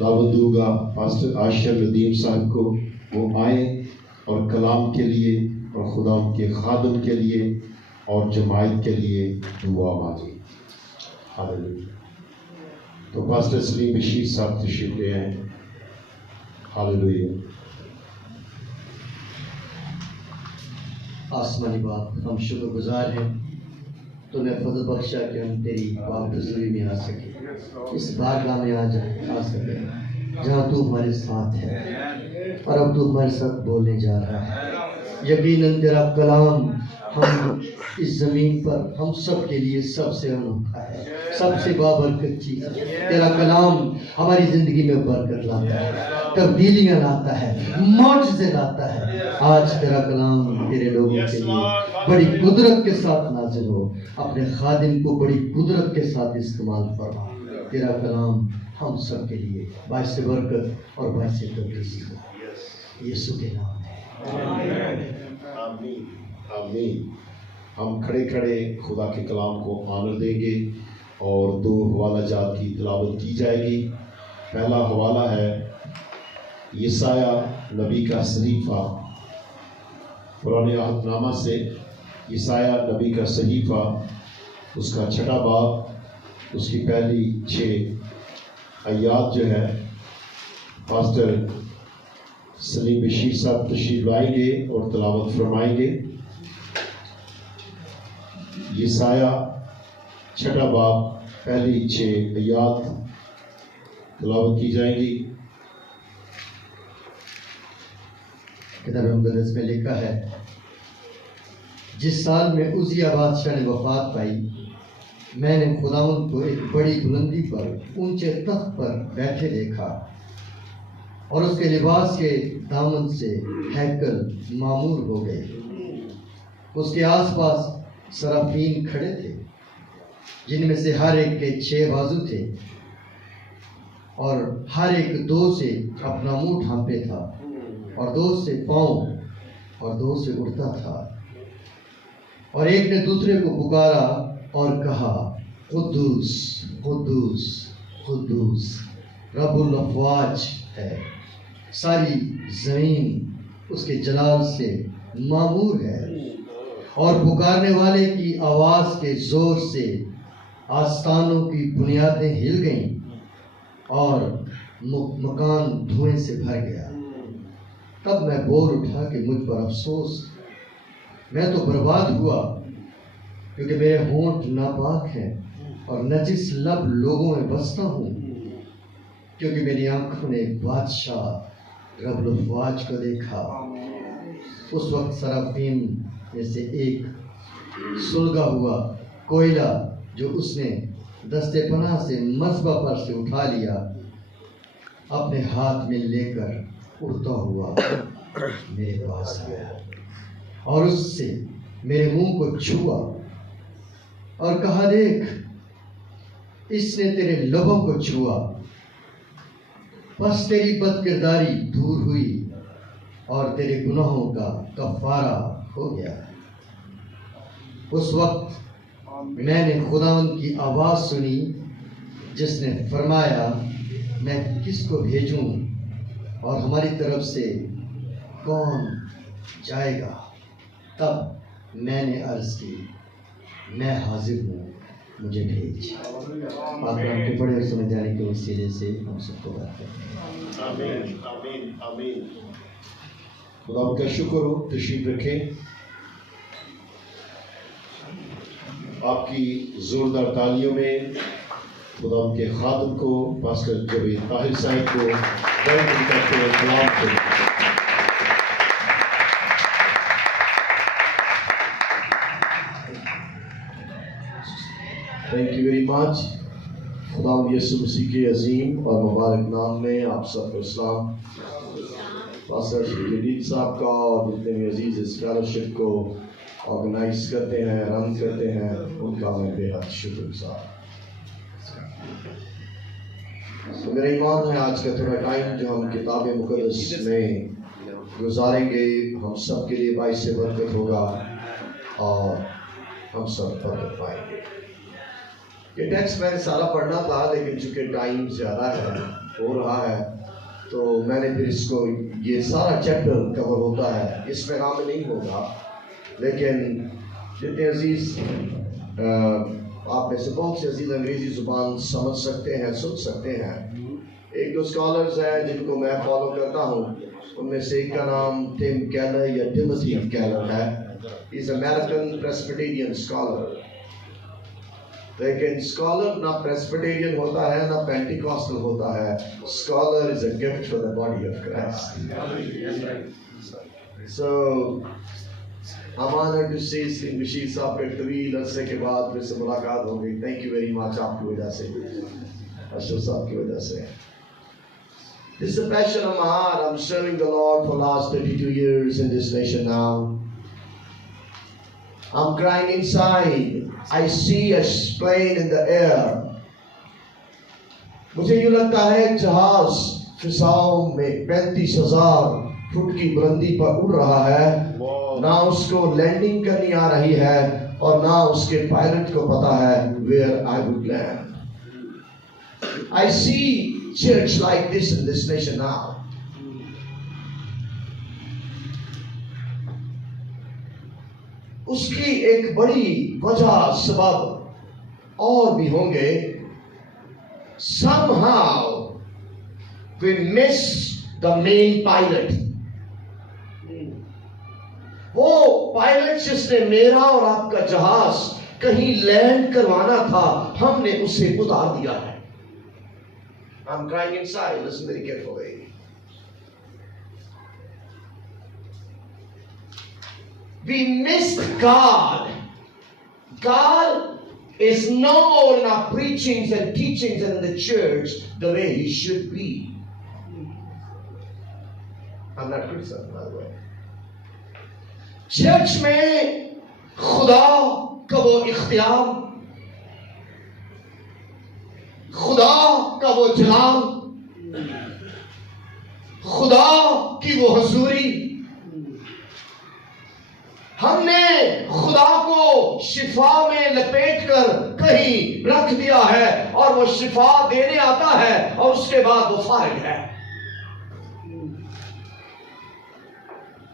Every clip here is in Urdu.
دعوت دوں گا پاسٹر عاشر ندیم صاحب کو، وہ آئیں اور کلام کے لیے اور خدا کے خادم کے لیے اور جماعت کے لیے دعا مانگیں۔ ہاللیلویا۔ تو پاسٹر سلیم بشیر صاحب تشریف لے آئیں۔ ہاللیلویا۔ آسمانی باپ، ہم شکر گزار ہیں تو نے فضل بخشا کہ ہم تیری باپ حضوری میں آ سکے، اس بارگاہ میں آ سکے جہاں تو ہمارے ساتھ ہے، اور اب تو ہمارے ساتھ بولنے جا رہا ہے۔ یقیناً تیرا کلام ہم اس زمین پر ہم سب کے لیے سب سے انوکھا ہے، سب سے بابرکت چیز ہے۔ تیرا کلام ہماری زندگی میں برکت لاتا ہے، تبدیلیاں لاتا ہے، معجزے لاتا ہے۔ آج تیرا کلام تیرے لوگوں کے لیے بڑی قدرت کے ساتھ نازل ہو، اپنے خادم کو بڑی قدرت کے ساتھ استعمال فرما۔ تیرا کلام ہم سب کے لیے باعث برکت اور باعث تبدیلی ہو، یسوع کے نام میں آمین آمین۔ ہم کھڑے کھڑے خدا کے کلام کو آنر دیں گے اور دو حوالہ جات کی تلاوت کی جائے گی۔ پہلا حوالہ ہے یسایہ نبی کا صحیفہ، پرانے عہد نامہ سے یسایہ نبی کا صحیفہ، اس کا 6واں باب، اس کی پہلی 6 آیات جو ہے پاسٹر سلیم بشیر صاحب تشریف لائیں گے اور تلاوت فرمائیں گے۔ یسایہ 6واں باب پہلی 6 آیات تلاوت کی جائیں گی۔ کتاب مقدس میں لکھا ہے، جس سال میں عزیہ بادشاہ نے وفات پائی، میں نے خداوند کو ایک بڑی بلندی پر اونچے تخت پر بیٹھے دیکھا، اور اس کے لباس کے دامن سے ہیکل معمور ہو گئے۔ اس کے آس پاس سرافین کھڑے تھے، جن میں سے ہر ایک کے 6 بازو تھے، اور ہر ایک 2 سے اپنا منہ ڈھانپے تھا، اور 2 سے پاؤں، اور 2 سے اڑتا تھا۔ اور ایک نے دوسرے کو پکارا اور کہا، قدوس قدوس قدوس رب الافواج ہے، ساری زمین اس کے جلال سے معمور ہے۔ اور پکارنے والے کی آواز کے زور سے آستانوں کی بنیادیں ہل گئیں، اور مکان دھوئیں سے بھر گیا۔ تب میں بول اٹھا کہ مجھ پر افسوس، میں تو برباد ہوا، کیونکہ میرے ہونٹ ناپاک ہیں اور نجس لب لوگوں میں بستا ہوں، کیونکہ میری آنکھوں نے بادشاہ رب الافواج کو دیکھا۔ اس وقت سرافین میں سے ایک سلگا ہوا کوئلہ جو اس نے دستے پناہ سے مذبح پر سے اٹھا لیا، اپنے ہاتھ میں لے کر اڑتا ہوا میرے پاس آیا، اور اس سے میرے منہ کو چھوا اور کہا، دیکھ، اس نے تیرے لبوں کو چھوا، بس تیری بد کرداری دور ہوئی اور تیرے گناہوں کا کفارہ ہو گیا۔ اس وقت میں نے خداوند کی آواز سنی جس نے فرمایا میں کس کو بھیجوں اور ہماری طرف سے کون جائے گا؟ تب میں نے عرض کی میں حاضر ہوں، مجھے بھیج۔ آپ نام کے بڑے اور سمجھ جانے کے وسیلے سے ہم سب کو بات کرتے ہیں۔ آمین آمین آمین۔ خدا کا شکر ہو، تشریف رکھیں۔ آپ کی زوردار تالیوں میں خدا کے خادم کو پاسٹر جاوید طاہر صاحب کو ویلکم کرتے ہیں، سلام کرتے ہیں۔ Thank you very much. خدا یسوع مسیح کے عظیم اور مبارک نام میں آپ سب کو اسلام۔ پاسٹر جدید صاحب کا اور جتنے بھی عزیز اس فیلوشپ کو آرگنائز کرتے ہیں، رن کرتے ہیں، ان کا میں بے حد شکر گزار۔ تو میرا ایمان ہے آج کا تھوڑا ٹائم جو ہم کتاب مقدس میں گزاریں گے ہم سب کے لیے باعث برکت ہوگا اور ہم سب برکت پائیں گے۔ یہ ٹیکسٹ میں نے سارا پڑھنا تھا، لیکن چونکہ ٹائم زیادہ ہے ہو رہا ہے تو میں نے پھر اس کو یہ سارا چیپٹر کور ہوتا ہے اس پیغام میں نہیں ہوگا، لیکن جتنے عزیز آپ میں سے بہت سے عزیز انگریزی زبان سمجھ سکتے ہیں، سن سکتے ہیں۔ ایک دو اسکالرز ہیں جن کو میں فالو کرتا ہوں، ان میں سے ایک کا نام ٹم کیلر یا ٹیموتھی کیلر ہے۔ از امریکن پریسبیٹیرین اسکالر، لیکن اسکالر نہ پریسبیٹیرین ہوتا ہے نہ پینٹیکاسٹل ہوتا ہے۔ Scholar is a gift for the body of Christ. So I'm honored to see Singh Bashir صاحب کے طویل عرصے کے بعد پھر سے ملاقات ہو گئی۔ تھینک یو ویری مچ آپ کی وجہ سے، اشرف صاحب کی وجہ سے۔ This is a passion of my heart. I'm serving the Lord for last 32 years in this nation now. I'm crying inside. I see a plane in the air. مجھے یوں لگتا ہے جہاز فضاؤں میں 35,000 فٹ کی بلندی پر اڑ رہا ہے، نہ اس کو لینڈنگ کرنی آ رہی ہے اور نہ اس کے پائلٹ کو پتا ہے where I would land. I see church like this in this nation now. اس کی ایک بڑی وجہ سبب اور بھی ہوں گے۔ Somehow we miss the main pilot. وہ پائلٹ جس نے میرا اور آپ کا جہاز کہیں لینڈ کروانا تھا، ہم نے اسے اتار دیا ہے۔ I'm crying inside. Listen very carefully. We missed God. God is no more in our preachings and teachings and in the church the way He should be. I'm not criticizing, by the way. Church میں خدا کا وہ اختیار، خدا کا وہ جلال، خدا کی وہ حضوری، ہم نے خدا کو شفا میں لپیٹ کر کہیں رکھ دیا ہے اور وہ شفا دینے آتا ہے اور اس کے بعد وہ فارغ ہے۔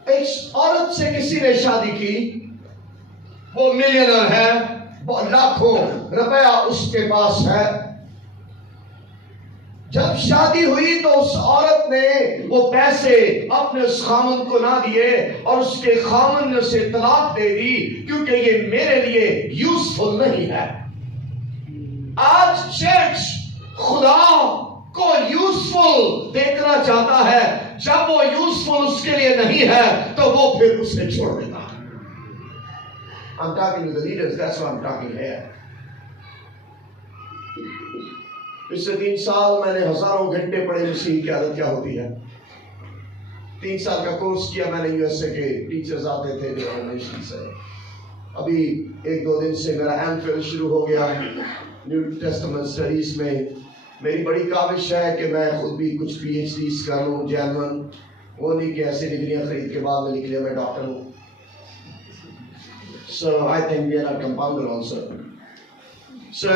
ایک عورت سے کسی نے شادی کی، وہ ملینر ہے، لاکھوں روپیہ اس کے پاس ہے۔ جب شادی ہوئی تو اس عورت نے وہ پیسے اپنے اس خامن کو نہ دیے اور اس کے خامن نے اسے طلاق دے دی، کیونکہ یہ میرے لیے یوزفل نہیں ہے۔ آج چرچ خدا کو یوزفل دیکھنا چاہتا ہے، جب وہ یوزفل اس کے لیے نہیں ہے تو وہ پھر اسے چھوڑ دیتا ہے۔ I'm talking to the leaders, that's why I'm talking here. پچھلے 3 سال میں نے ہزاروں گھنٹے پڑھے مسیح کی عادت کیا ہوتی ہے۔ 3 سال کا کورس کیا میں نے USA کے ٹیچرز آتے تھے جو نیشن سے۔ ابھی 1-2 دن سے میرا MPhil شروع ہو گیا نیو ٹیسٹمنٹ اسٹڈیز میں۔ میری بڑی کاوش ہے کہ میں خود بھی کچھ PhDs کر لوں، جرمن، وہ نہیں کہ ایسی ڈگریاں خرید کے بعد میں لکھ لیا میں ڈاکٹر ہوں۔ So I think we are not compounder also. So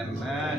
Amen.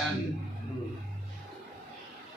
Amen.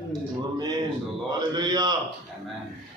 Praise the Lord. Hallelujah. Amen.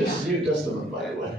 This is New Testament by the way.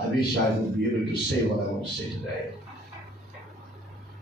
I wish I would be able to say what I want to say today.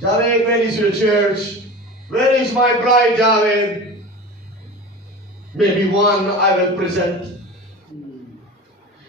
Javed, where is your church? Where is my bride, Javed? Maybe one I will present.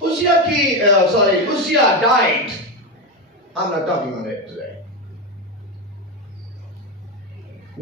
Uzziah died. I'm not talking on it today.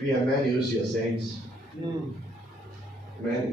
We have many Uzziah saints. Many.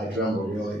I tremble really.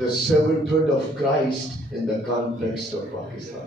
The Servanthood of Christ in the Context of Pakistan।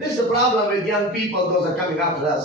This is the problem with young people, those are coming after us.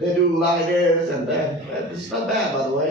They do like this and that. It's not bad by the way.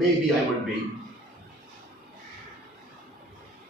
maybe I would be।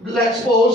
let's suppose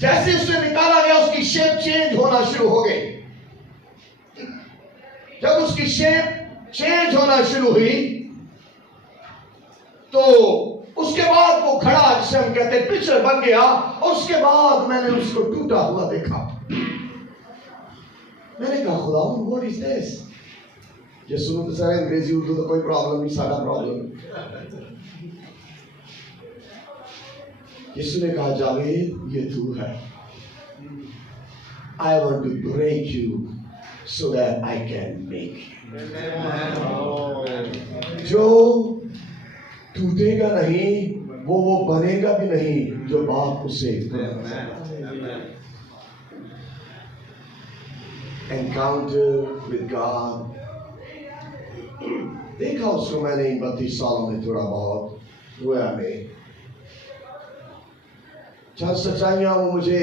جیسے اسے نکالا گیا اس کی شیپ چینج ہونا شروع ہو گئی. جب اس کی شیپ چینج ہونا شروع ہوئی تو اس کے بعد وہ کھڑا جسے ہم کہتے ہیں پکچر بن گیا. اور اس کے بعد میں نے اس کو ٹوٹا ہوا دیکھا. میں نے کہا خدا what is this؟ یسوع تو سارے انگریزی اردو تو کوئی پرابلم نہیں، سارا پرابلم. یسوع نے کہا جاوید یہ تو ہے. I want to break you so that I can make you. جو ٹوٹے گا نہیں وہ بنے گا بھی نہیں جو باپ اسے. Encounter with God. دیکھا اس کو میں نے 32 سالوں میں تھوڑا بہت رویا میں. چند سچائیاں وہ مجھے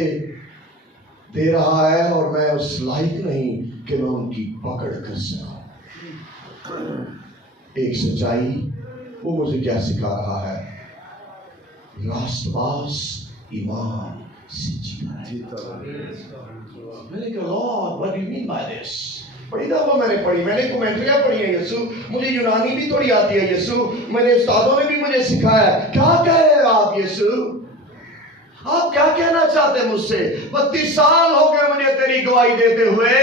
دے رہا ہے اور میں اس لائق نہیں کہ میں ان کی پکڑ کر سکوں. ایک سچائی وہ مجھے کیا سکھا رہا ہے؟ راست باز ایمان سے جینا. میں نے کہا Lord what do you mean by this؟ بڑی دفعہ میں نے پڑھی، میں نے کومنٹریاں پڑھی ہیں یسوع، مجھے یونانی بھی تھوڑی آتی ہے یسوع، میں نے استادوں نے بھی مجھے سکھایا. کیا کہہ رہے ہیں آپ یسوع؟ آپ کیا کہنا چاہتے ہیں مجھ سے؟ 32 سال ہو گئے مجھے تیری گواہی دیتے ہوئے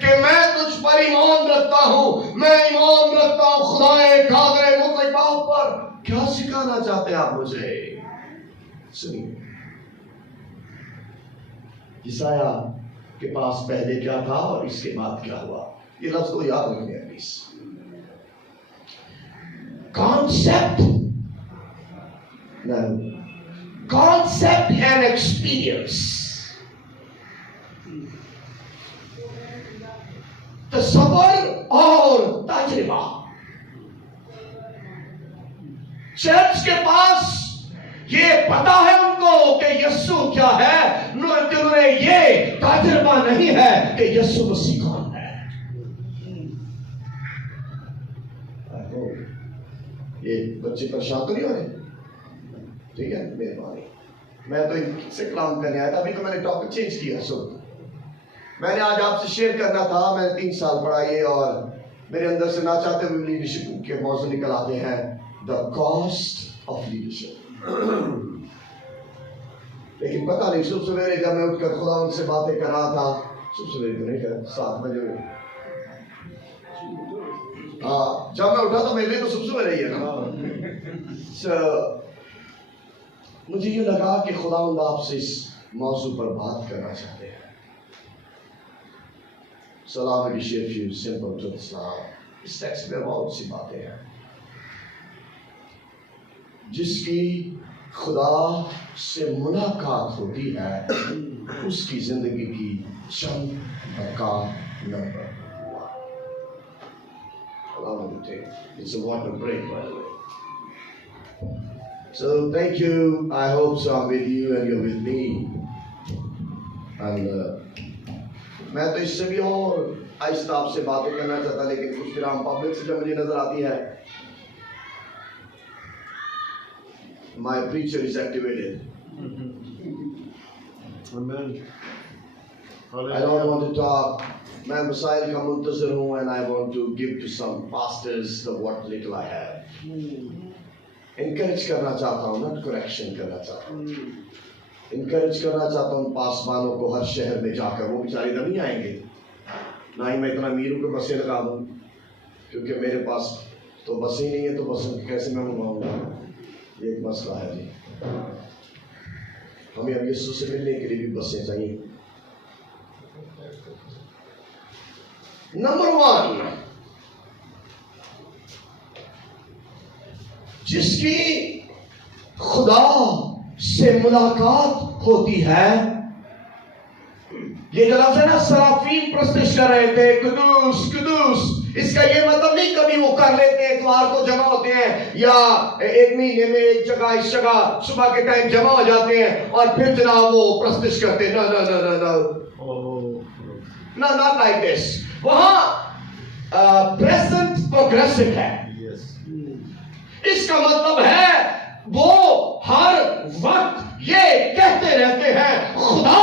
کہ میں تجھ پر ایمان رکھتا ہوں، میں ایمان رکھتا ہوں خدائے قادر مطلق باپ پر. کیا سکھانا چاہتے ہیں آپ مجھے؟ سنیے، یسایہ کے پاس پہلے کیا تھا اور اس کے بعد کیا ہوا. یہ لفظ کو یاد رکھیں please. Concept concept and experience. تصور اور تجربہ. چرچ کے پاس یہ پتا ہے ان کو کہ یسوع کیا ہے، انہیں یہ تجربہ نہیں ہے کہ یسوع مسیح کون ہے. یہ بچے پریشان تو نہیں ہو رہے؟ ٹھیک ہے، مہربانی. میں تو ان سے کلام کرنے آیا تھا، ابھی تو میں نے ٹاپک چینج کیا. سو میں نے آج آپ سے شیئر کرنا تھا. میں نے 3 سال پڑھا یہ اور میرے اندر سے نہ چاہتے ہوئے لیڈرشپ کے موضوع نکل آتے ہیں. The cost of leadership. لیکن پتہ نہیں صبح سویرے جب میں اٹھ کر خدا ان سے باتیں کر رہا تھا، صبح سویرے تو نہیں کر 7 بجے جب میں اٹھا تو میرے لیے تو صبح سویرے ہی ہے نا. مجھے یہ لگا کہ خداوند آپ سے اس موضوع پر بات کرنا چاہتے ہیں. سلام علیکم سمپل ٹو اسلام. اس ٹیکسٹ میں بہت سی باتیں ہیں جس کی خدا سے ملاقات ہوتی ہے اس کی زندگی کی چند برکات number. It's a water break, by the way. So thank you. I hope so I'm with you and you're with me. And میں تو اس سے بھی اور آہستہ آپ سے باتیں کرنا چاہتا، لیکن کچھ پھر ہم پبلک سے جب مجھے نظر آتی ہے my preacher is activated. Amen. I don't want to talk. میں مسائل کا منتظر ہوں and I want to give to some pastors the what little I have. Encourage کرنا چاہتا ہوں، not correction کرنا چاہتا ہوں. انکریج کرنا چاہتا ہوں پاسبانوں کو ہر شہر میں جا کر. وہ بیچارے ادھر نہیں آئیں گے، نہ ہی میں اتنا امیر ہوں کہ بسیں لگا دوں، کیونکہ میرے پاس تو بسیں نہیں ہیں، تو بسیں کیسے میں منگواؤں گا؟ یہ ایک مسئلہ ہے جی. ہمیں اب یسوع سے ملنے کے لیے بھی بسیں چاہیے. نمبر 1، جس کی خدا سے ملاقات ہوتی ہے. یہ جو لفظ ہے نا، سرافین پرستش کر رہے تھے قدوس قدوس. اس کا یہ مطلب نہیں کبھی وہ کر لیتے ہیں، اتوار کو جمع ہوتے ہیں یا ایک مہینے میں ایک جگہ اس جگہ صبح کے ٹائم جمع ہو جاتے ہیں اور پھر جناب وہ پرستش کرتے ہیں. No, not like this. وہاں present progressive ہے. اس کا مطلب ہے وہ ہر وقت یہ کہتے رہتے ہیں خدا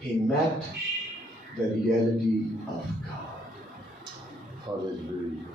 He met the reality of God. Hallelujah.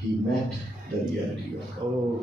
He met the reality of God.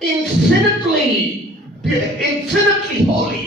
infinitely holy।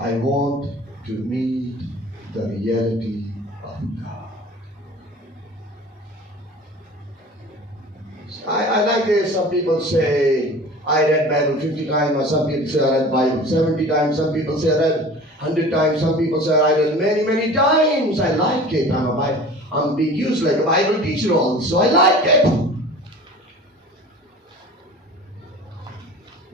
I want to meet the reality of God. I like this. Some people say I read Bible 50 times, or some people say I read Bible 70 times, some people say I read 100 times, some people say I read many times. I like it. I'm being used like a Bible teacher also. I like it.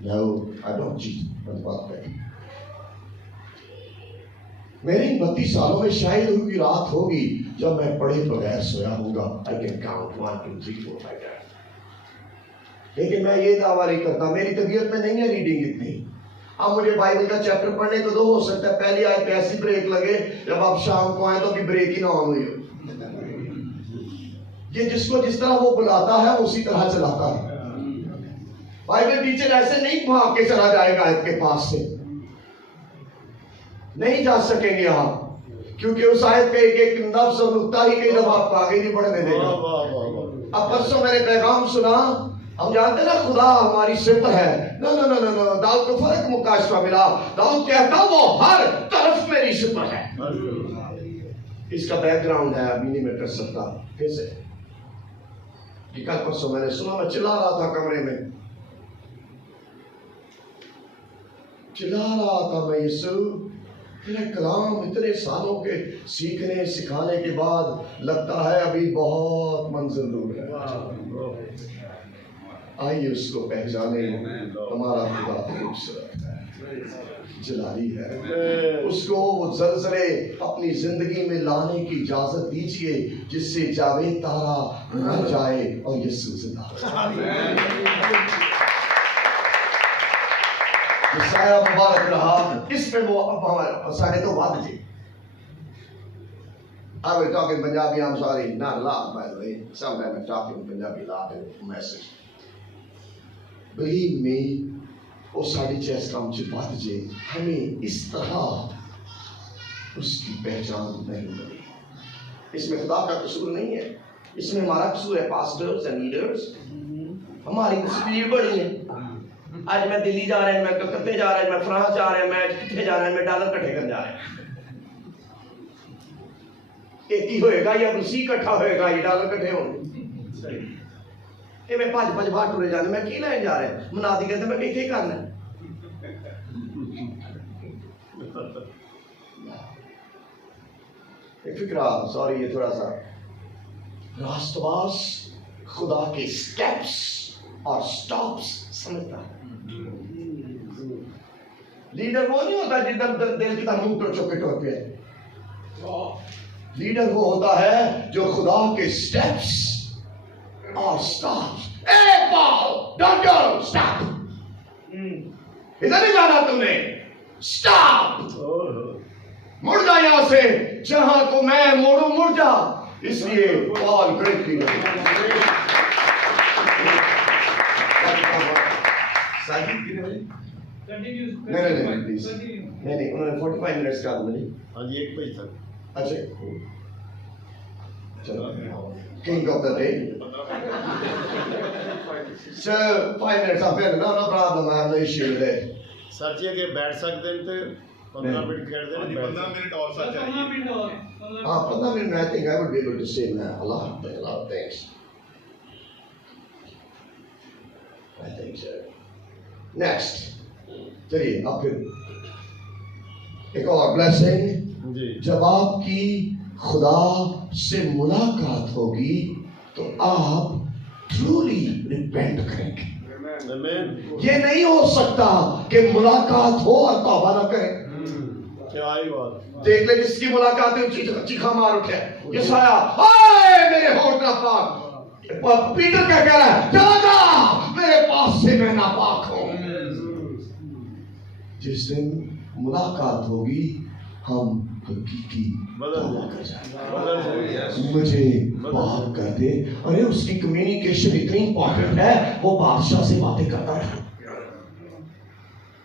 No, I don't cheat. میرے 32 سالوں میں شاید ان کی رات ہوگی جب میں پڑھے بغیر سویا ہوں گا. I can count 1 2 3 4 5 6. لیکن میں یہ دعویٰ نہیں کرتا, میری طبیعت میں نہیں ہے ریڈنگ اتنی. اب مجھے بائبل کا چیپٹر پڑھنے کو 2 ہو سکتا ہے, پہلی آیت پہ ایسی بریک لگے جب آپ شام کو آئیں تو ابھی بریک ہی نہ آن ہوئی ہو. یہ جس کو جس طرح وہ بلاتا ہے اسی طرح چلاتا ہے. بائبل ٹیچر ایسے نہیں بھاگ کے چلا جائے گا آیت کے پاس سے, نہیں جا سکیں گے آپ, کیونکہ اس آیت کا ایک ایک لفظ اور نقطہ ہی کئی دفعہ آپ کو آگے نہیں بڑھنے دے گا. اب پرسوں میں نے پیغام سنا, ہم جانتے نا خدا ہماری صفر ہے. نو نو نو نو نو, داؤد کو فرق مکاشفہ ملا. داؤد کہتا وہ ہر طرف میری صفر ہے. اس کا بیک گراؤنڈ ہے, ابھی نہیں میں کر سکتا. کیسے کہ کل پرسوں میں نے سنا, میں چلا رہا تھا کمرے میں, چلا رہا تھا میں یسوع تیرا کلام اتنے سالوں کے سیکھنے سکھانے کے بعد لگتا ہے ابھی بہت منزل دور ہے. آئیے اس کو پہچانے. ہمارا خدا خوبصورت ہے, جلالی ہے. اس کو وہ زلزلے اپنی زندگی میں لانے کی اجازت دیجیے جس سے جاوید تارا نہ جائے اور یسوع زندہ ہو جائے. سایہ مبارک رہا اس میں وہ اب ہمارے ساڑھے تو بات جی. I will talk in Punjabi, I'm sorry, not a lot by the way. Sometimes I talk in Punjabi a lot in message. Believe me, وہ ساڑھی چیز کام چھ بات جی, ہمیں اس طرح اس کی پہچان نہیں ملی. اس میں خدا کا قصور نہیں ہے, اس میں ہمارا قصور ہے پاسٹرز اینڈ لیڈرز. ہماری تصویر بڑی ہے. آج میں دلی جا رہا ہوں, میں کلکتے جا رہا ہوں, میں فرانس جا رہا ہوں, میں کتنے جا رہا ہوں, میں ڈالر کٹھے کر جا رہا ہوں. ایک ہی ہوئے گا یا روسی کٹھا ہوئے گا, یہ ڈالر کٹھے ہوں گے. یہ میں 5 بار ٹورے جانے, میں کی لائن جا رہا ہوں, منادی کہتے ہیں میں کہیں کہیں کرنا ہے. ایک فکرہ, سوری یہ تھوڑا سا راست باز خدا کے سٹیپس اور سٹاپس سمجھتا ہے. لیڈر وہ نہیں ہوتا جدھر دل کی طرح منہ پر چوکے ٹوکے. لیڈر وہ ہوتا ہے جو خدا کے سٹیپس اور سٹاپس. اے پال ڈونٹ گو, سٹاپ, ادھر نہیں جانا تم نے, سٹاپ, مڑ جا یہاں سے, جہاں کو میں موڑوں مڑ جا. اس لیے پال گریٹ لیڈر. نہیں پلیز نہیں, انہوں نے 45 منٹس کا مجھے. ہاں جی, ایک بجے تک. اچھا چلو, king of the day. So 5 minutes are fair. No problem, I have no issue with it. سر جی اگر بیٹھ سکتے ہیں تو 15 منٹ کر دیں. 15 منٹ اور سر چاہیے. ہاں 15 منٹ میں I think I would be able to say a lot of things. I think so. Next. چلیے اب پھر ایک اور بلیسنگ. جب آپ کی خدا سے ملاقات ہوگی تو آپ ٹرولی ریپینٹ کریں گے. یہ نہیں ہو سکتا کہ ملاقات ہو اور توبہ نہ کریں. دیکھ لے جس کی ملاقات ہے چیخا مار اٹھے, یہ سایا ہائے میرے ہونٹ ناپاک. پیٹر کیا کہہ رہا ہے, چلا جا میرے پاس سے میں ناپاک ہوں. جس دن ملاقات ہوگی ہم حقیقی توبہ کر جائیں. مجھے معاف کر دے. ارے اس کی کمیونیکیشن اتنی امپورٹنٹ ہے, وہ بادشاہ سے باتیں کرتا ہے.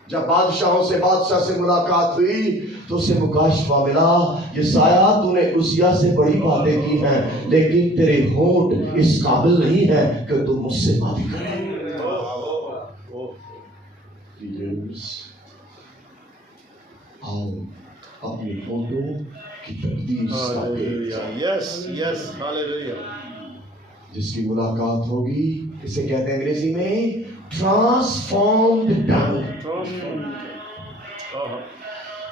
جب بادشاہوں سے بادشاہ سے ملاقات ہوئی تو اسے مکاشفہ ملا, یہ سایہ تو نے عزیہ سے بڑی باتیں کی ہیں لیکن تیرے ہونٹ اس قابل نہیں ہے کہ تو مجھ سے باتیں کرے. آؤ اپنی ہونٹوں کی تقدیر جس کی ملاقات ہوگی, اسے کہتے ہیں انگریزی میں ٹرانسفارمڈ ٹنگ.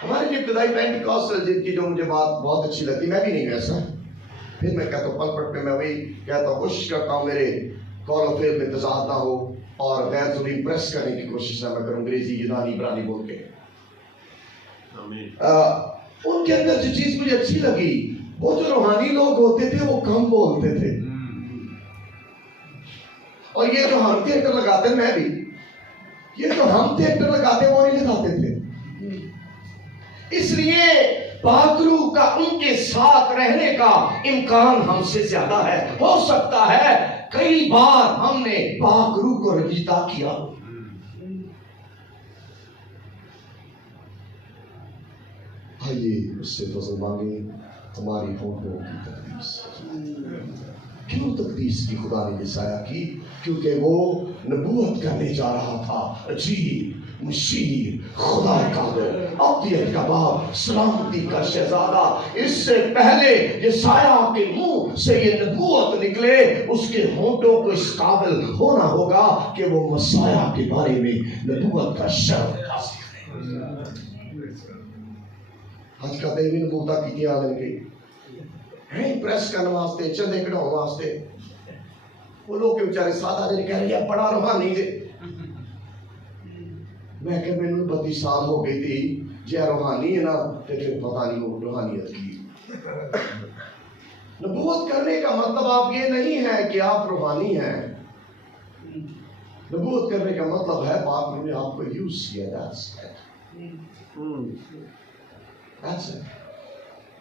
ہمارے جو ابتدائی پینٹیکاسٹل جن کی جو مجھے بات بہت اچھی لگتی, میں بھی نہیں ویسا, پھر میں کہتا ہوں پل پٹ پہ میں وہی کہتا ہوں, کوشش کرتا ہوں میرے کال آف فیل میں تضاد نہ ہو اور غیر ضروری امپریس کرنے کی کوشش نہ میں کروں انگریزی یونانی عبرانی بول کے. ان کے اندر جو چیز مجھے اچھی لگی، وہ جو روحانی لوگ ہوتے تھے وہ کم بولتے تھے. اور یہ جو ہم تھیٹر لگاتے ہیں، میں بھی یہ جو ہم تھیٹر لگاتے ہیں وہ نہیں لگاتے تھے. اس لیے پاک روح کا ان کے ساتھ رہنے کا امکان ہم سے زیادہ ہے. ہو سکتا ہے کئی بار ہم نے پاک روح کو رنجیدہ کیا. آئیے اس سے فضل مانگیں ہماری ہونٹوں کی تقدیس. کیوں تقدیس کی خدا نے یہ سایہ کی؟ کیونکہ وہ نبوت کرنے جا رہا تھا. عجیب، مشیر، خدا قادر، ابدیت کا باپ، سلامتی کا شہزادہ. اس سے پہلے یہ سایہ کے منہ سے یہ نبوت نکلے، اس کے ہونٹوں کو اس قابل ہونا ہوگا کہ وہ مسیح کے بارے میں نبوت کا شرف حاصل کرے. آج کا دے بھی نبوتہ کی آدھے کے پریس کرنے واسطے، چندے کڑھاؤں واسطے. وہ لوگ کے بیچارے ساتھ آدھے کہہ رہے ہیں بڑا روحانی دے. میں کہ میں نے 32 سال ہو گئی تھی جی روحانی ہے نا تو پھر پتہ نہیں ہو روحانیت کی. نبوت کرنے کا مطلب آپ یہ نہیں ہے کہ آپ روحانی ہیں. نبوت کرنے کا مطلب ہے پاک نے آپ کو یوز کیا.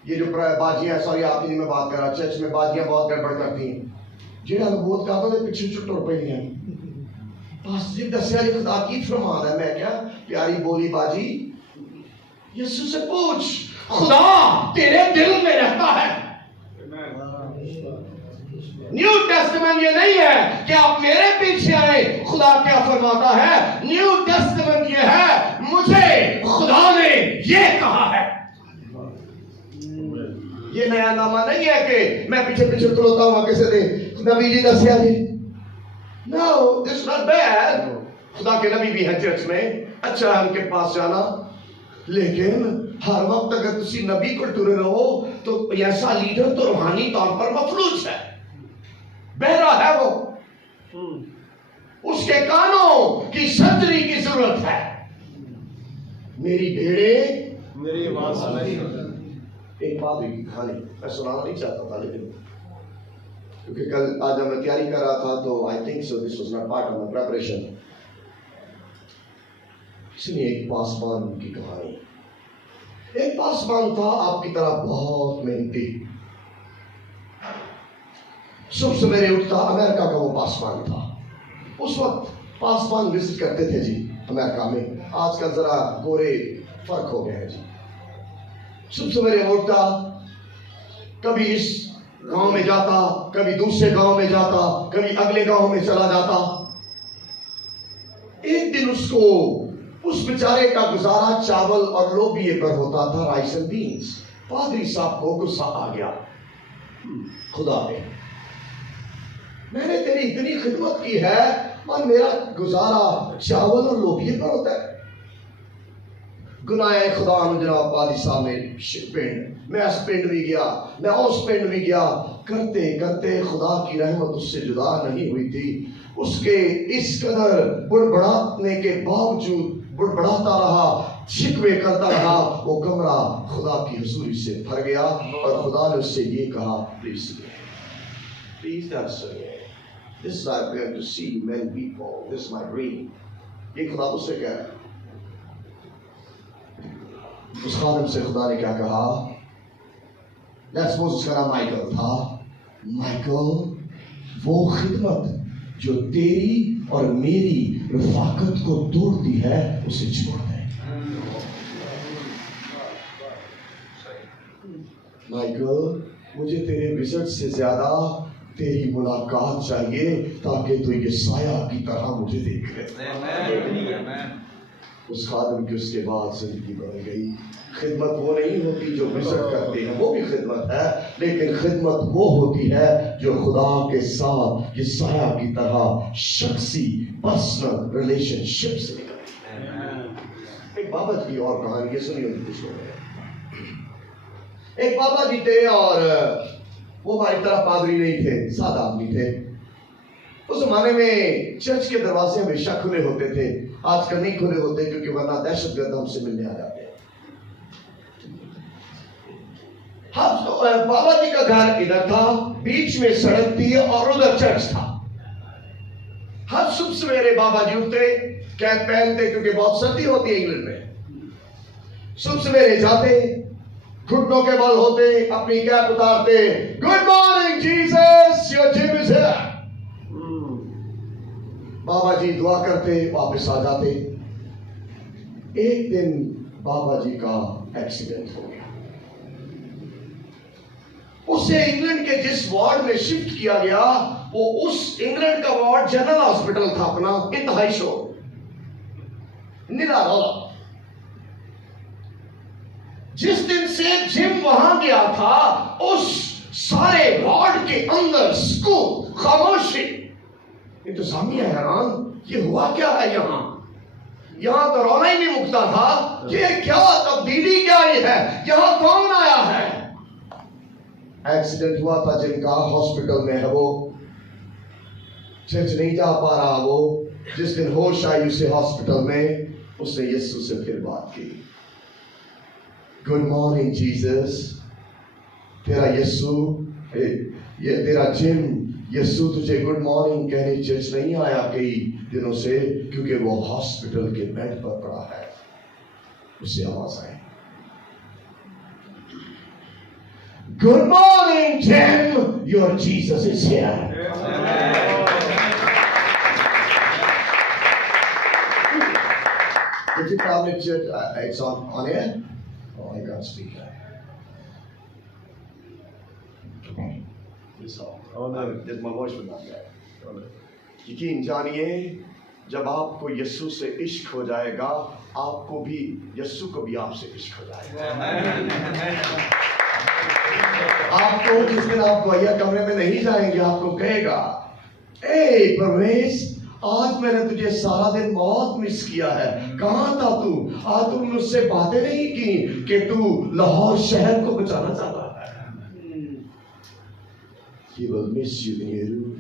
یہ جو باجیاں، سوری آپ کی میں بات کر رہا، چرچ میں باجیاں بہت گڑبڑ کرتی ہیں. جہاں نبوت کا تو پیچھے چھٹر پہ نہیں ہے. پاس جی دسیا جی خدا کی فرمان ہے. میں کیا پیاری بولی باجی یسوع سے پوچھ، خدا تیرے دل میں رہتا ہے. نیو ٹیسٹمنٹ یہ نہیں ہے کہ آپ میرے پیچھے آئے. خدا کیا فرماتا ہے؟ نیو ٹیسٹمنٹ یہ ہے مجھے خدا نے یہ کہا ہے. یہ نیا نامہ نہیں ہے کہ میں پیچھے پیچھے کھلوتا ہوں کیسے دے نبی جی دسیا جی. No, this is not bad. خدا کے نبی بھی ہیں چرچ میں، اچھا ہے ان کے پاس جانا. لیکن ہر وقت اگر تسی نبی کو ٹرے رہو تو ایسا لیڈر تو روحانی طور پر مفلوج ہے، بہرا ہے. وہ اس کے کانوں کی سرجری کی ضرورت ہے. میری بھیڑے میری آواز سنائی. ایک بات کی کہانی میں سنانا نہیں چاہتا تھا، لیکن کیونکہ کل آج میں تیاری کر رہا تھا تو I think so this was not part of my preparation. سنیے ایک پاسبان کی کہانی. ایک پاسبان تھا آپ کی طرح بہت محنتی. صبح سویرے اٹھتا، امریکہ کا وہ پاسبان تھا. اس وقت پاسبان وزٹ کرتے تھے جی امریکہ میں. آج کل ذرا گورے فرق ہو گئے ہیں جی. صبح سویرے اٹھتا، کبھی اس گاؤں میں جاتا، کبھی دوسرے گاؤں میں جاتا، کبھی اگلے گاؤں میں چلا جاتا. ایک دن اس کو اس بیچارے کا گزارا چاول اور لوبیے پر ہوتا تھا، رائس اینڈ بینز. پادری صاحب کو غصہ آ گیا. خدا میں نے تیری اتنی خدمت کی ہے اور میرا گزارا چاول اور لوبیے پر ہوتا ہے. گناہ خدا نے جناب پادری صاحب نے پنڈ، میں اس پنڈ بھی گیا، میں اس پنڈ بھی گیا. کرتے کرتے خدا کی رحمت اس سے جدا نہیں ہوئی تھی. اس کے اس قدر بڑبڑانے کے باوجود بڑبڑاتا رہا، شکوے کرتا رہا. وہ کمرہ خدا کی حضوری سے بھر گیا اور خدا نے اس سے یہ کہا، please this is I'm going to see many people, this is my dream. یہ خدا اس سے کہہ رہا ہے. اس خادم سے خدا نے کیا کہا؟ لیٹس سپوز اس کا نام مائیکل تھا. مائیکل، وہ خدمت جو تیری اور میری رفاقت کو توڑتی ہے اسے چھوڑ دے. مائیکل، مجھے تیرے وزٹ سے زیادہ تیری ملاقات چاہیے تاکہ تو یہ سایہ کی طرح مجھے دیکھ لے. اس خادم کی اس کے بعد زندگی بڑھ گئی. خدمت وہ نہیں ہوتی جو وزٹ کرتے ہیں، وہ بھی خدمت ہے، لیکن خدمت وہ ہوتی ہے جو خدا کے ساتھ یہ سایہ کی طرح شخصی پرسنل ریلیشن شپ سے نکلتی ہے. ایک بابا جی اور کہانی یہ سنی ہوگی کچھ لوگ. ایک بابا جی تھے اور وہ ہماری طرح پادری نہیں تھے، سادہ آدمی تھے. اس زمانے میں چرچ کے دروازے ہمیشہ کھلے ہوتے تھے. آج کل نہیں کھلے ہوتے کیونکہ ورنہ دہشت گرد ہم سے ملنے آ جاتے ہیں. بابا جی کا گھر ادھر تھا، بیچ میں سڑک تھی اور ادھر چرچ تھا. ہر صبح سویرے بابا جی اٹھتے، کیپ پہنتے کیونکہ بہت سردی ہوتی ہے انگلینڈ میں. صبح سویرے جاتے، گھٹنوں کے بل ہوتے، اپنی کیپ اتارتے، good morning Jesus your Jim is here. بابا جی دعا کرتے، واپس آ جاتے. ایک دن بابا جی کا ایکسیڈنٹ ہو گیا. اسے انگلینڈ کے جس وارڈ میں شفٹ کیا گیا وہ اس انگلینڈ کا وارڈ جنرل ہاسپٹل تھا اپنا، انتہائی شور، نلا رولا. جس دن سے جم وہاں گیا تھا اس سارے وارڈ کے اندر سکوت، خاموشی. انتظامیہ حیران، یہ ہوا کیا ہے یہاں تو رونا ہی نہیں مکتا تھا. یہ کیا تبدیلی کیا یہ ہے، یہاں کون آیا ہے؟ ایکسیڈنٹ ہوا تھا جن کا، ہاسپٹل میں ہے وہ، چرچ نہیں جا پا رہا وہ. جس دن ہوش آئی اسے ہاسپٹل میں، اس نے یسوع سے پھر بات کی. Good morning Jesus. تیرا یسوع، یہ تیرا جم یسوع تجھے گڈ مارننگ کہنے چرچ نہیں آیا کئی دنوں سے کیونکہ وہ ہاسپٹل کے بیڈ پر پڑا ہے. اسے آواز آئی، good morning Jim your Jesus is here. Did you probably check it's on air? Oh, I can't speak. Did my voice not get? یقین جانیے جب آپ کو یسوع سے عشق ہو جائے گا، آپ کو بھی یسوع کو بھی آپ سے عشق ہو جائے گا. آپ کو جس دن آپ گویا کمرے میں نہیں جائیں گے، آپ کو کہے گا، اے پرویز، آج میں نے تجھے سارا دن بہت مس کیا ہے، کہاں تھا تو؟ آج تم مجھ سے باتیں نہیں کی کہ تو لاہور شہر کو بچانا چاہتا ہے. He will miss you in your room.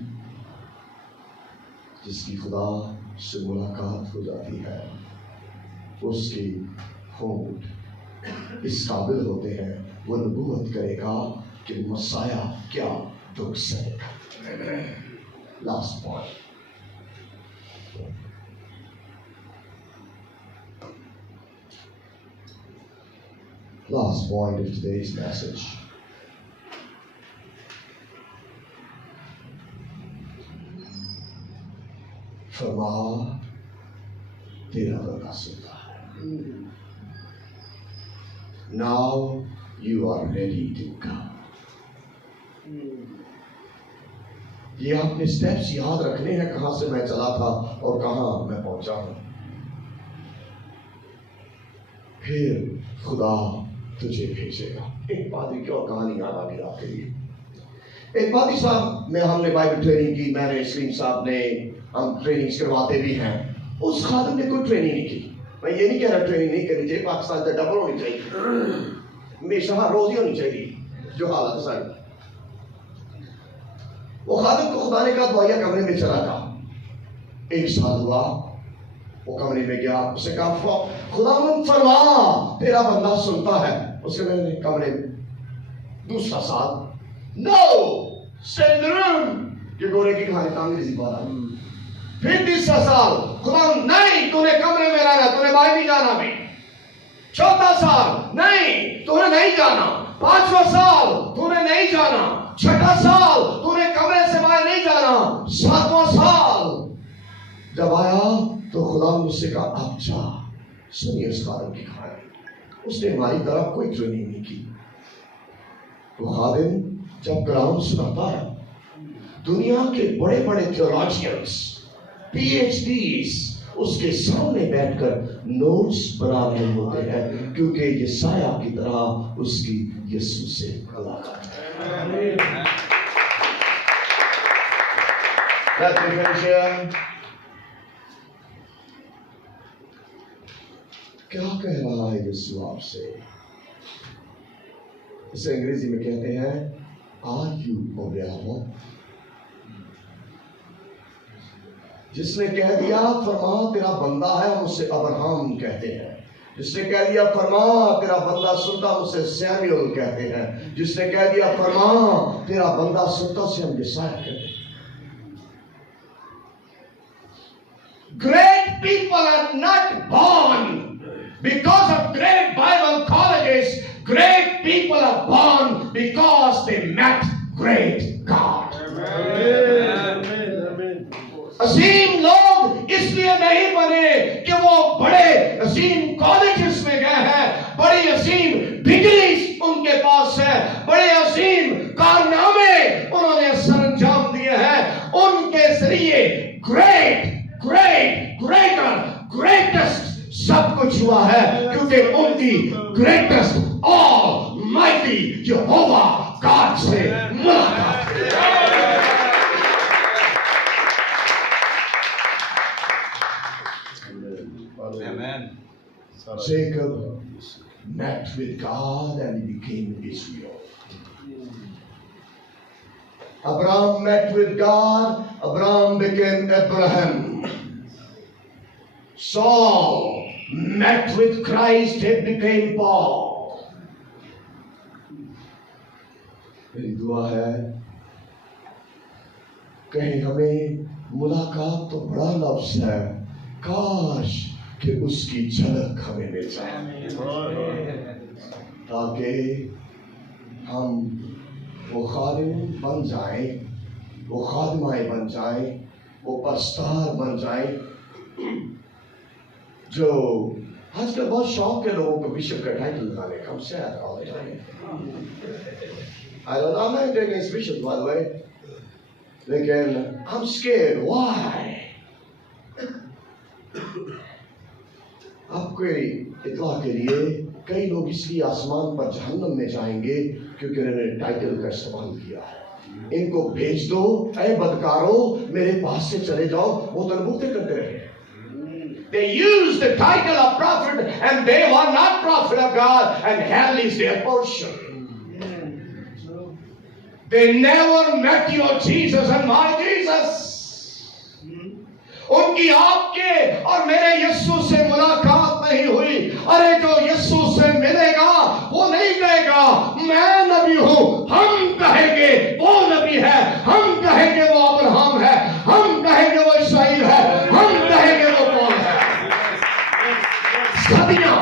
جس کی خدا سے ملاقات ہو جاتی ہے اس کی ہونٹ اس قابل ہوتے ہیں، وہ نبوت کرے گا کہ مسیح کیا دکھ سہے گا. Last point. Last point of today's message. فرما تیرا بندہ سنتا ہے. Now you are ready to come. یہ اپنے سٹیپس یاد رکھنے ہیں، کہاں سے میں چلا تھا اور کہاں میں پہنچا ہوں. پھر خدا تجھے بھیجے گا. ایک پادری کی اور کہانی یاد آ گئی آپ کے لیے. ایک پادری صاحب میں ہم نے بائبل ٹریننگ کی، میں نے سلیم صاحب نے، ہم ٹریننگ کرواتے بھی ہیں. اس خادم نے کوئی ٹریننگ نہیں کی. میں یہ نہیں کہہ رہا ٹریننگ نہیں کرنی چاہیے، پاکستان سے ڈبل ہونی چاہیے، ہمیشہ ہر روز ہی ہونی چاہیے جو حالت ساری. وہ خادم کو خدا نے کہا دعائیا کمرے میں چلا تھا. 1 سال ہوا، وہ کمرے میں گیا، اسے کہا خداوند فرما تیرا بندہ سنتا ہے. اس کے میں نے کمرے میں. 2 سال نو سینڈ روم، یہ گورے کی کہانی تھا، انگریزی بولا. پھر 3 سال خداوند نہیں تو نے کمرے میں رہنا، تو نے باہر نہیں جانا. بھی 4 سال نہیں تو نے نہیں جانا. 5واں سال تو نے نہیں جانا. 6واں سال تو نے کمرے سے باہر نہیں جانا. 7واں سال جب آیا تو خدا مجھ سے کہا اب جا. سنیے اس خادم کی کہانی. اس نے ہماری طرف کوئی ٹریننگ نہیں کی. وہ خادم جب کلام سناتا ہے، دنیا کے بڑے بڑے تھیولوجینز، پی ایچ ڈیز اس کے سامنے بیٹھ کر نوٹس بنا رہے ہوتے ہیں، کیونکہ یہ سایہ کی طرح اس کی یسوع سے ملاقات ہے. کیا کہہ رہا ہے یسوع آپ سے؟ اسے انگریزی میں کہتے ہیں آر یو اویلیبل. جس نے کہہ دیا فرما تیرا بندہ ہے، ہم اسے ابراہم کہتے ہیں. جس نے کہہ دیا فرما تیرا بندہ سنتا، اسے سیمیول کہتے ہیں. جس نے کہہ دیا فرما تیرا بندہ سنتا، اسے ہم ڈسائر کہتے ہیں. Great people are not born because of great Bible colleges. Great people are born because they met great God. عظیم لوگ اس لیے نہیں بنے کہ وہ بڑے عظیم کالجز میں گئے ہیں، بڑی عظیم ڈگریز ان کے پاس ہے، بڑے عظیم کارنامے انہوں نے سر انجام دیے ہیں. ان کے ذریعے گریٹسٹ سب کچھ ہوا ہے، کیونکہ ان کی گریٹسٹ آلمائٹی یہوہ گاڈ سے ملاقات. Amen. Jacob met with God and he became Israel. Abraham met with God, Abraham became Abraham. Saul met with Christ, he became Paul. میری دعا ہے کہیں ہمیں ملاقات تو بڑا لفظ ہے، کاش کہ اس کی جھلک ہمیں مل جائے تاکہ ہم وہ خادم بن جائیں، وہ خادمائیں بن جائیں، وہ پرستار بن جائیں جو آج کل بہت شوق ہے لوگوں کو بشپ کا ٹائٹل لگانے کا. ہم سے I don't know, I'm not against bishops by the way, لیکن I'm scared. Why? آپ کو اطلاع کے لیے کئی لوگ اس لیے آسمان پر جہنم میں جائیں گے کیونکہ انہوں نے ٹائٹل کا استعمال کیا ہے. ان کو بھیج دو، اے بدکارو میرے پاس سے چلے جاؤ. وہ تو نبوتیں کرتے رہے. They used the title of prophet and they were not prophet of God, and hell is their portion. They never met your Jesus and my Jesus. ان کی آپ کے اور میرے یسوع سے ملاقات نہیں ہوئی. ارے جو یسوع سے ملے گا وہ نہیں کہے گا میں نبی ہوں، ہم کہیں گے وہ نبی ہے، ہم کہیں گے وہ ابراہم ہے، ہم کہیں گے وہ اسرائیل ہے، ہم کہیں گے وہ کون ہے. صدیاں،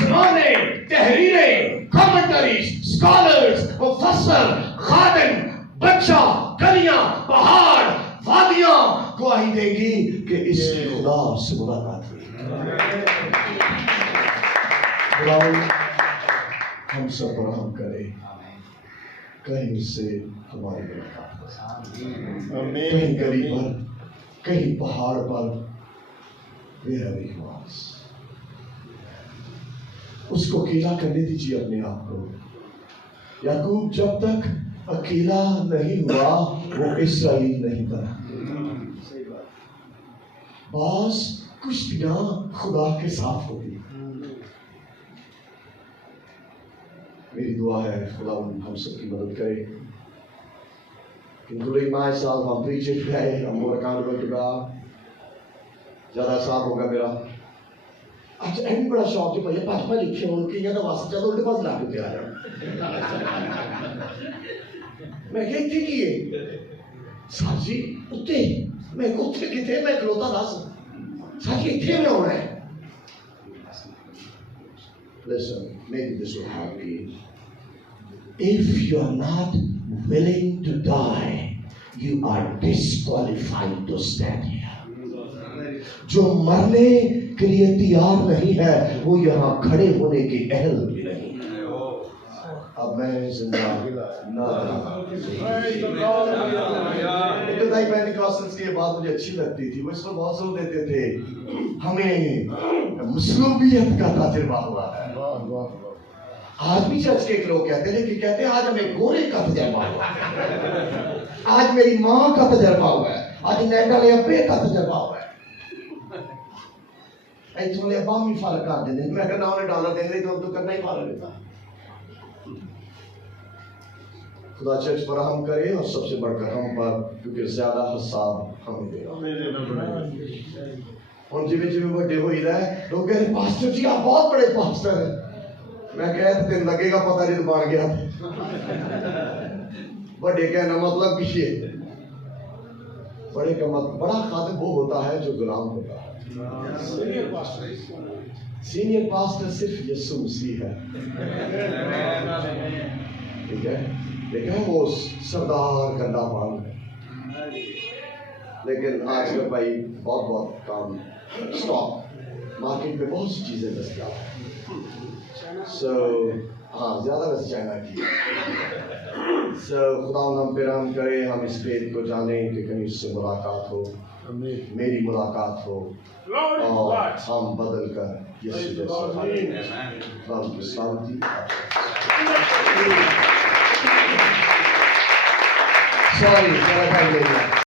زمانے، تحریریں، کامنٹریز، اسکالرز، مفسر، خادم، بچہ، گلیاں، پہاڑ، وادیاں گواہی دیں گی کہ اس کی خدا سے ملاقات ہوئی. خدا ہم سب پر رحم کرے، کہیں سے ہماری ملاقات ہو، کہیں گلی پر، کہیں پہاڑ پر. میرا وشواس اس کو اکیلا کرنے دیجیے اپنے آپ کو. یعقوب جب تک اکیلا نہیں ہوا وہ اسرائیل نہیں بنا. بعض کشتیاں خدا کے ساتھ ہوتی. میری دعا ہے خدا ہم سب کی مدد کرے. Including myself, I'm preaching today, I'm more accountable to God. زیادہ صاحب ہوگا میرا. اچھا این بڑا شوق ہے بھائی پاس پہ لکھے ہوں کہ یہ واسطہ چلو الٹے پاس لا کے تیار ہے. میں کہتے کیے صاحب جی اتنے میں اتنے کتنے میں کھلوتا رہا صاحب جی اتنے میں ہونا ہے. Listen, maybe this will help you. If you are not willing to die, you are disqualified to stand here. جو مرنے کے لیے تیار نہیں ہے وہ یہاں کھڑے ہونے کی اہل بھی نہیں. اب میں زندہ نہ ابتدائی پینٹیکاسٹلز کی یہ بات مجھے اچھی لگتی تھی. وہ اس پر بہت زور دیتے تھے ہمیں مصلوبیت کا تجربہ ہوا ہے. آج بھی چرچ کے ایک لوگ کہتے ہیں کہ کہتے ہیں آج ہمیں گورے کا تجربہ ہوا ہے، آج میری ماں کا تجربہ ہوا ہے، آج نیٹا لے ابے کا تجربہ ہوا ہے. ایتھوں لے ابا بھی فرق کر دیں. میں کہنا انہیں ڈالر دیں گے تو کرنا ہی فرق لیتا. خدا چرچ پر رحم کرے اور سب سے بڑھ کر ہم پر، کیونکہ زیادہ حساب ہمیں دے گا. ہوں جی جی بڑے ہوئی رہے لوگ کہتے ہیں پاسٹر جی آپ بہت بڑے پاسٹر ہیں میں کہتے تین لگے گا پتہ نہیں تو بن گیا بڑے کہنا مطلب کچھ ہے بڑے کا مطلب بڑا خادم وہ ہوتا ہے جو غلام ہوتا ہے سینئر پاسٹر صرف یسوع مسیح ہے ٹھیک ہے لیکن وہ سردار گندا پان ہے لیکن آج کل بھائی بہت بہت کام اسٹاک مارکیٹ میں بہت سی چیزیں دستیاب ہیں سو ہاں زیادہ ویسے چائنا کی سو خدا ہم پہ رحم کرے ہم اس پیر کو جانیں کہ کہیں اس سے ملاقات ہو میری ملاقات ہو اور ہم بدل کر یسوع کی سلامتی سوری